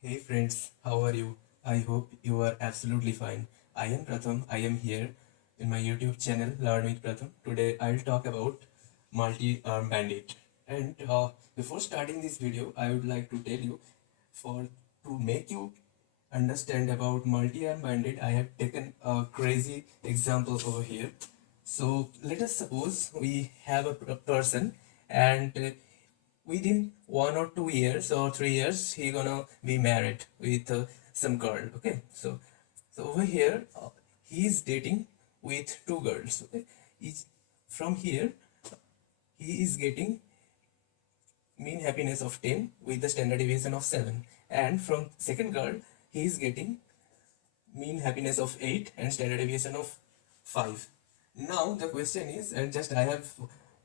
Hey friends, how are you? I hope you are absolutely fine. I am Pratham. I am here in my YouTube channel Learn with Pratham. Today I'll talk about multi-arm bandit. And before starting this video, I would like to tell you for to make you understand about multi-arm bandit, I have taken a crazy example over here. So let us suppose we have a person and within 1 or 2 years or 3 years he gonna be married with some girl. Okay, so over here he is dating with two girls. Okay, each from here he is getting mean happiness of 10 with the standard deviation of 7, and from second girl he is getting mean happiness of 8 and standard deviation of 5. Now the question is, and just I have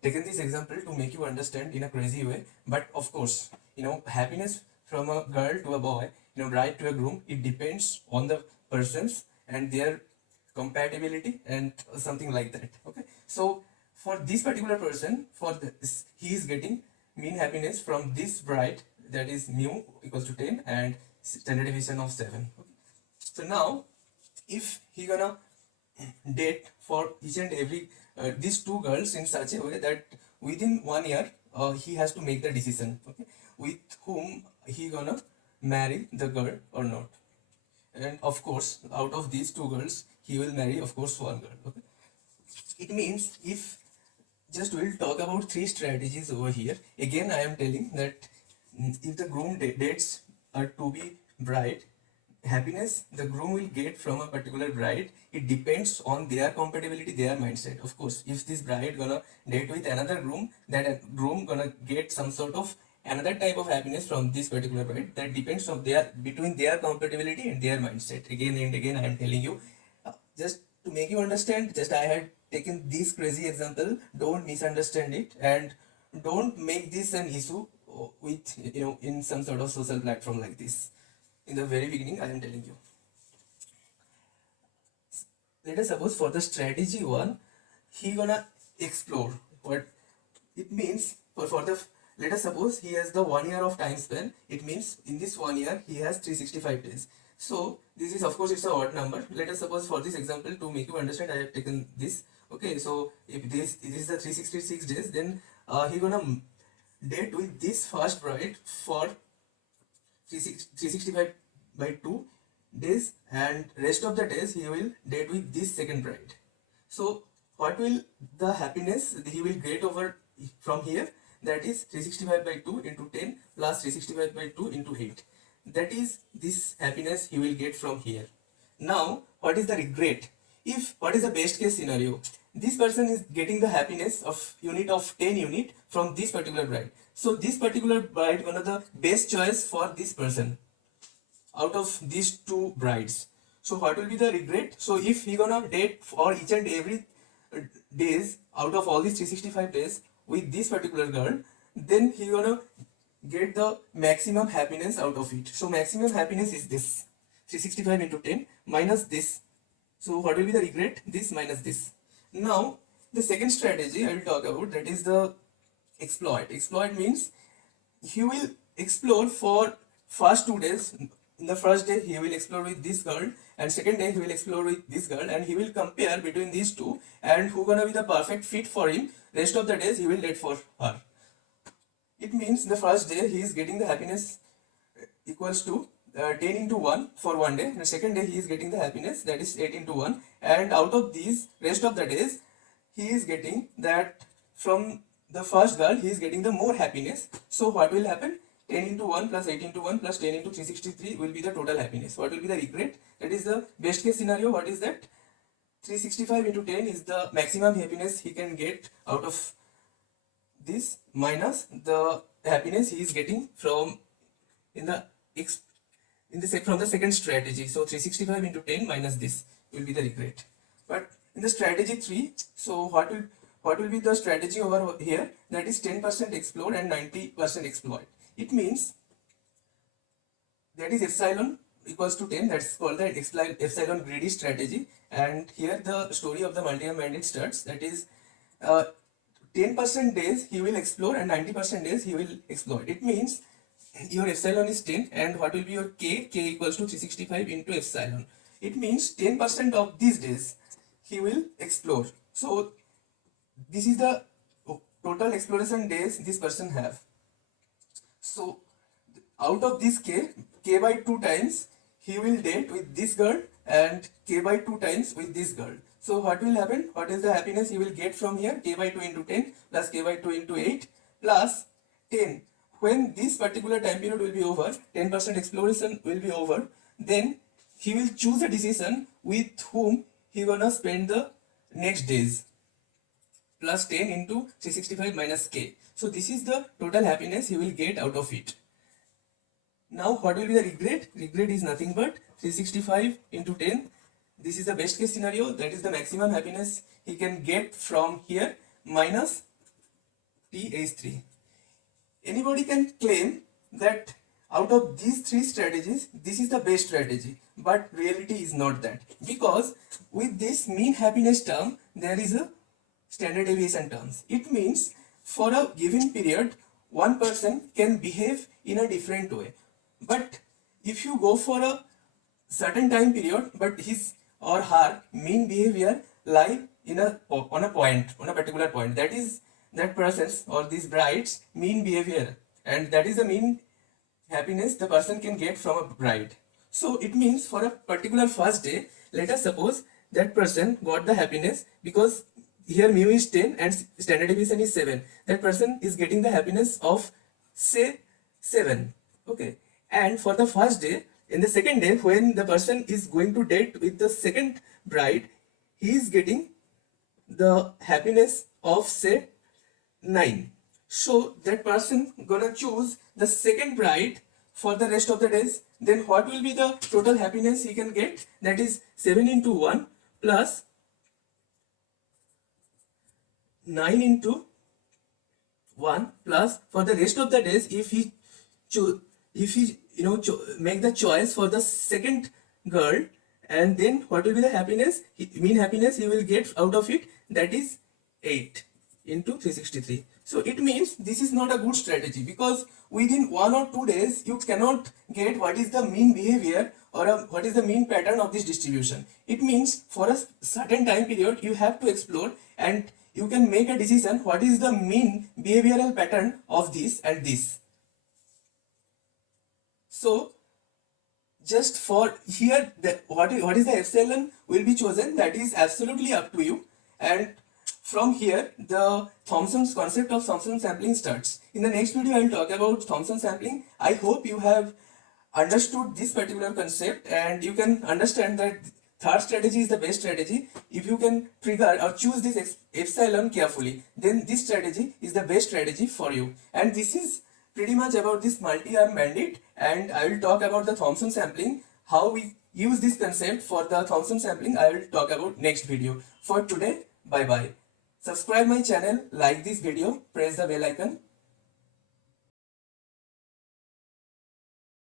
taken this example to make you understand in a crazy way, but of course, happiness from a girl to a boy, bride to a groom, it depends on the persons and their compatibility and something like that. Okay, so for this particular person, for this, he is getting mean happiness from this bride, that is mu equals to 10 and standard deviation of 7. Okay, so now if he gonna date for each and every these two girls in such a way that within 1 year he has to make the decision, okay, with whom he gonna marry the girl or not. And of course out of these two girls he will marry of course one girl. Okay, it means if just we'll talk about three strategies over here. Again I am telling that if the groom dates a to be bride, happiness the groom will get from a particular bride, it depends on their compatibility, their mindset. Of course if this bride gonna date with another groom, that groom gonna get some sort of another type of happiness from this particular bride, that depends on their between their compatibility and their mindset. Again and again I am telling you, just to make you understand, just I had taken this crazy example, don't misunderstand it and don't make this an issue with in some sort of social platform like this. In the very beginning I am telling you, let us suppose for the strategy one, he gonna explore what it means for the, let us suppose he has the 1 year of time span. It means in this 1 year he has 365 days. So this is of course it's a odd number. Let us suppose for this example to make you understand I have taken this. Okay, so if this is the 366 days, then he gonna date with this first bride for 365 by 2 days, and rest of the days he will date with this second bride. So what will the happiness he will get over from here, that is 365 by 2 into 10 plus 365 by 2 into 8, that is this happiness he will get from here. Now what is the regret? If what is the best case scenario, this person is getting the happiness of unit of 10 unit from this particular bride, so this particular bride one of the best choice for this person out of these two brides. So what will be the regret? So if he gonna date for each and every days out of all these 365 days with this particular girl, then he gonna get the maximum happiness out of it. So maximum happiness is this 365 into 10 minus this. So what will be the regret? This minus this. Now the second strategy I will talk about, that is the exploit. Exploit means he will explore for first 2 days. In the first day he will explore with this girl, and second day he will explore with this girl, and he will compare between these two and who gonna be the perfect fit for him. Rest of the days he will date for her. It means the first day he is getting the happiness equals to 10 into 1 for 1 day, and the second day he is getting the happiness that is 8 into 1, and out of these rest of the days he is getting that from the first girl he is getting the more happiness. So what will happen? 10 into 1 plus 8 into 1 plus 10 into 363 will be the total happiness. What will be the regret? That is the best case scenario. What is that? 365 into 10 is the maximum happiness he can get out of this, minus the happiness he is getting from in the from the second strategy. So 365 into 10 minus this will be the regret. But in the strategy 3, so what will be the strategy over here? That is 10% explore and 90% exploit. It means that is epsilon equals to 10, that's called the epsilon greedy strategy. And here the story of the multi-arm bandit starts, that is 10% days he will explore and 90% days he will exploit. It means your epsilon is 10, and what will be your k? K equals to 365 into epsilon. It means 10% of these days he will explore. So this is the total exploration days this person have. So out of this k by 2 times he will date with this girl, and k by 2 times with this girl. So what will happen? What is the happiness he will get from here? K by 2 into 10 plus k by 2 into 8 plus 10. When this particular time period will be over, 10% exploration will be over, then he will choose a decision with whom he gonna spend the next days, plus 10 into 365 minus k. So this is the total happiness he will get out of it. Now what will be the regret? Regret is nothing but 365 into 10. This is the best case scenario, that is the maximum happiness he can get from here, minus TH3. Anybody can claim that out of these three strategies, this is the best strategy, but reality is not that, because with this mean happiness term there is a standard deviation terms. It means for a given period one person can behave in a different way, but if you go for a certain time period but his or her mean behavior lie in on a particular point, that is that person's or this bride's mean behavior, and that is the mean happiness the person can get from a bride. So it means for a particular first day, let us suppose that person got the happiness because here mu is 10 and standard deviation is 7. That person is getting the happiness of say 7. Okay. And for the first day, in the second day, when the person is going to date with the second bride, he is getting the happiness of say 9. So that person gonna choose the second bride for the rest of the days. Then what will be the total happiness he can get? That is 7 into 1 plus 9 into 1 plus for the rest of the days, if he make the choice for the second girl, and then what will be the happiness, mean happiness he will get out of it, that is 8 into 363. So it means this is not a good strategy, because within 1 or 2 days you cannot get what is the mean behavior or what is the mean pattern of this distribution. It means for a certain time period you have to explore and you can make a decision what is the mean behavioral pattern of this and this. So just for here, what is the epsilon will be chosen, that is absolutely up to you. And from here the Thompson's concept of Thompson sampling starts. In the next video I will talk about Thompson sampling. I hope you have understood this particular concept and you can understand that third strategy is the best strategy. If you can trigger or choose this epsilon carefully, then this strategy is the best strategy for you. And this is pretty much about this multi-arm bandit, and I will talk about the Thompson sampling, how we use this concept for the Thompson sampling I will talk about next video. For today, bye bye. Subscribe my channel, like this video, press the bell icon.